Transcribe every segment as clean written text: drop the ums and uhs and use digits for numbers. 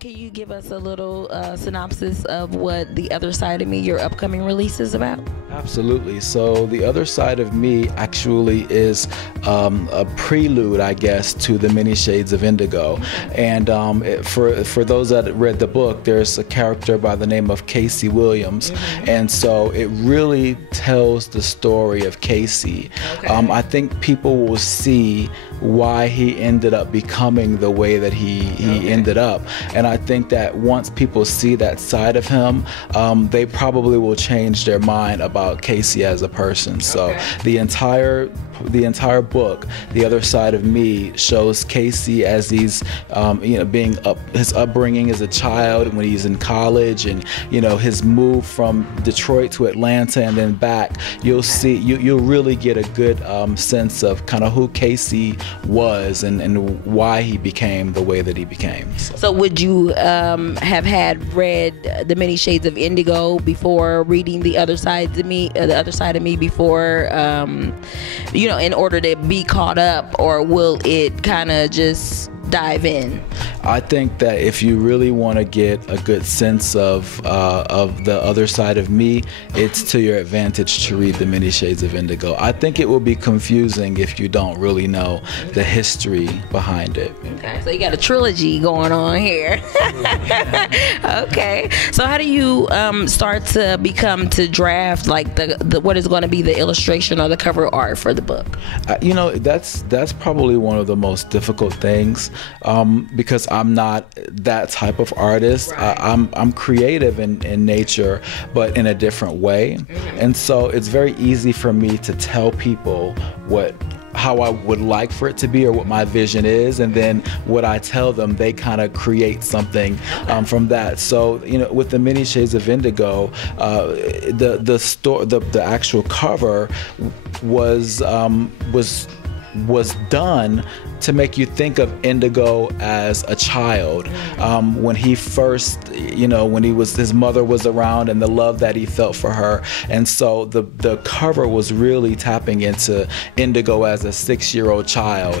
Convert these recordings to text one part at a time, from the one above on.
Can you give us a little synopsis of what The Other Side of Me, your upcoming release, is about? Absolutely. So The Other Side of Me actually is a prelude, I guess, to the Many Shades of Indigo. And for those that read the book, there's a character by the name of Casey Williams. And so it really tells the story of Casey. I think people will see why he ended up becoming the way that he ended up. And I think that once people see that side of him, they probably will change their mind about Casey as a person. So the entire book, The Other Side of Me, shows Casey as he's, being his upbringing as a child, when he's in college, and his move from Detroit to Atlanta and then back. You'll see, you'll really get a good sense of kind of who Casey was and why he became the way that he became. So would you have had read The Many Shades of Indigo before reading The Other Side of Me? The Other Side of Me before, in order to be caught up, or will it kind of just dive in? I think that if you really want to get a good sense of The Other Side of Me, it's to your advantage to read The Many Shades of Indigo. I think it will be confusing if you don't really know the history behind it. Okay, so you got a trilogy going on here. Okay, so how do you start to draft like the what is going to be the illustration or the cover art for the book? That's probably one of the most difficult things, because I'm not that type of artist. I'm creative in nature, but in a different way. And so it's very easy for me to tell people how I would like for it to be, or what my vision is, and then what I tell them, they kind of create something from that. So with The Many Shades of Indigo, the actual cover was done to make you think of Indigo as a child, when he first, when his mother was around, and the love that he felt for her. And so the cover was really tapping into Indigo as a 6-year-old child.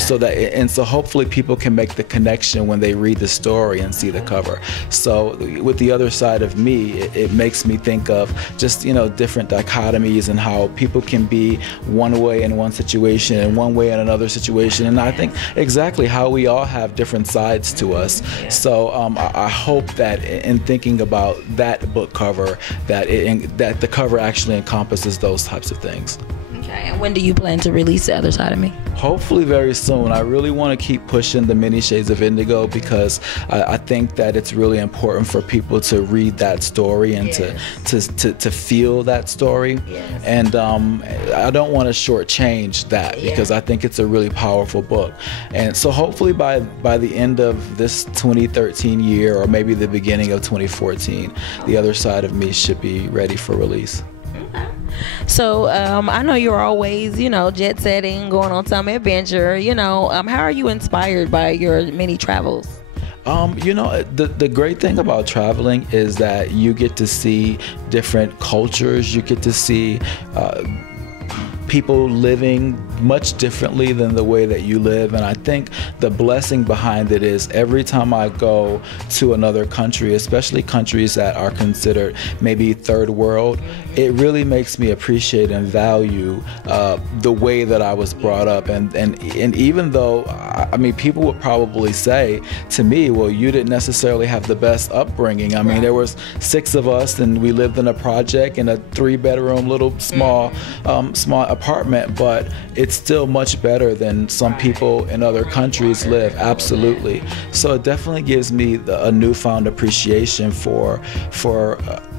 So hopefully people can make the connection when they read the story and see the cover. So with The Other Side of Me, it makes me think of just, different dichotomies, and how people can be one way in one situation and one way in another situation. And I think exactly how we all have different sides to us. So I hope that in thinking about that book cover, that the cover actually encompasses those types of things. Okay, and when do you plan to release The Other Side of Me? Hopefully very soon. I really want to keep pushing The Many Shades of Indigo, because I think that it's really important for people to read that story and to feel that story. And I don't want to shortchange that, because I think it's a really powerful book. And so hopefully by the end of this 2013 year, or maybe the beginning of 2014, The Other Side of Me should be ready for release. So I know you're always, jet setting, going on some adventure. How are you inspired by your many travels? The great thing about traveling is that you get to see different cultures. You get to see people living much differently than the way that you live. And I think the blessing behind it is every time I go to another country, especially countries that are considered maybe third world, it really makes me appreciate and value the way that I was brought up. And even though, people would probably say to me, well, you didn't necessarily have the best upbringing. There was 6 of us, and we lived in a project in a 3-bedroom little small apartment, but it's still much better than some people in other countries live. Absolutely. So it definitely gives me a newfound appreciation for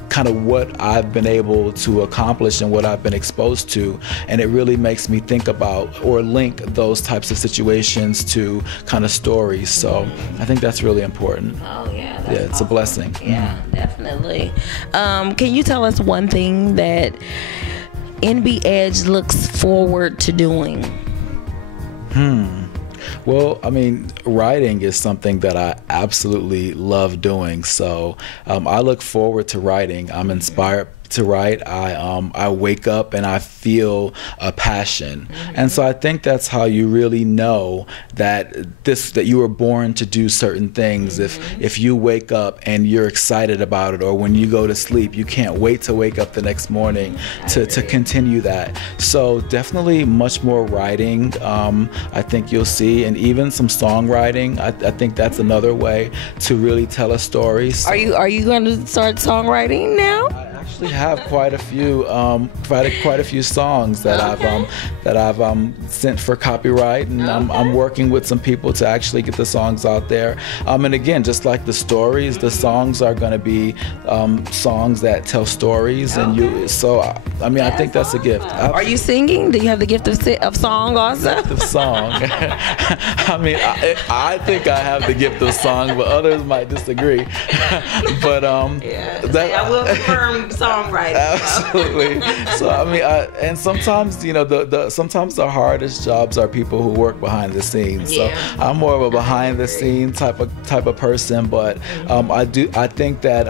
kind of what I've been able to accomplish and what I've been exposed to. And it really makes me think about or link those types of situations to kind of stories. So I think that's really important. Oh yeah, that's it's awesome. A blessing. Yeah, definitely. Can you tell us one thing that n.b.edge looks forward to doing? Well, writing is something that I absolutely love doing. So I look forward to writing. I'm inspired to write, I wake up and I feel a passion. And so I think that's how you really know that you were born to do certain things. If you wake up and you're excited about it, or when you go to sleep, you can't wait to wake up the next morning to continue that. So definitely much more writing, I think you'll see, and even some songwriting. I think that's another way to really tell a story. So Are you going to start songwriting now? I actually have quite a few songs that I've sent for copyright, and I'm working with some people to actually get the songs out there. And again, just like the stories, the songs are going to be songs that tell stories, and I think that's a gift. Are you singing? Do you have the gift of song also? Gift of song. I think I have the gift of song, but others might disagree. But I will confirm songwriting. Absolutely. So and sometimes sometimes the hardest jobs are people who work behind the scenes. So I'm more of a behind the scene type of person, but I think that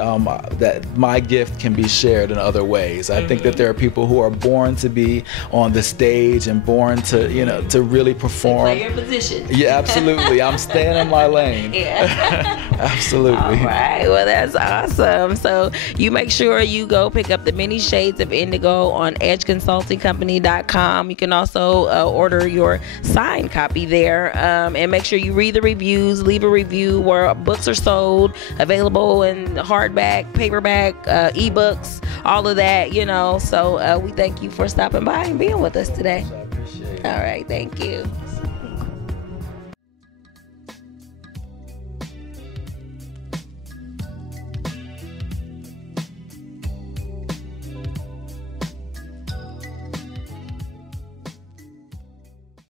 that my gift can be shared in other ways. I think that there are people who are born to be on the stage and born to to really perform. Play your position. Yeah, absolutely. I'm staying in my lane. Yeah. Absolutely. All right. Well, that's awesome. So you make sure you go pick up the Many Shades of Indigo on edgeconsultingcompany.com. You can also order your signed copy there, and make sure you read the reviews, leave a review where books are sold, available in hardback, paperback, ebooks, all of that, So we thank you for stopping by and being with us today. I appreciate it. All right. Thank you.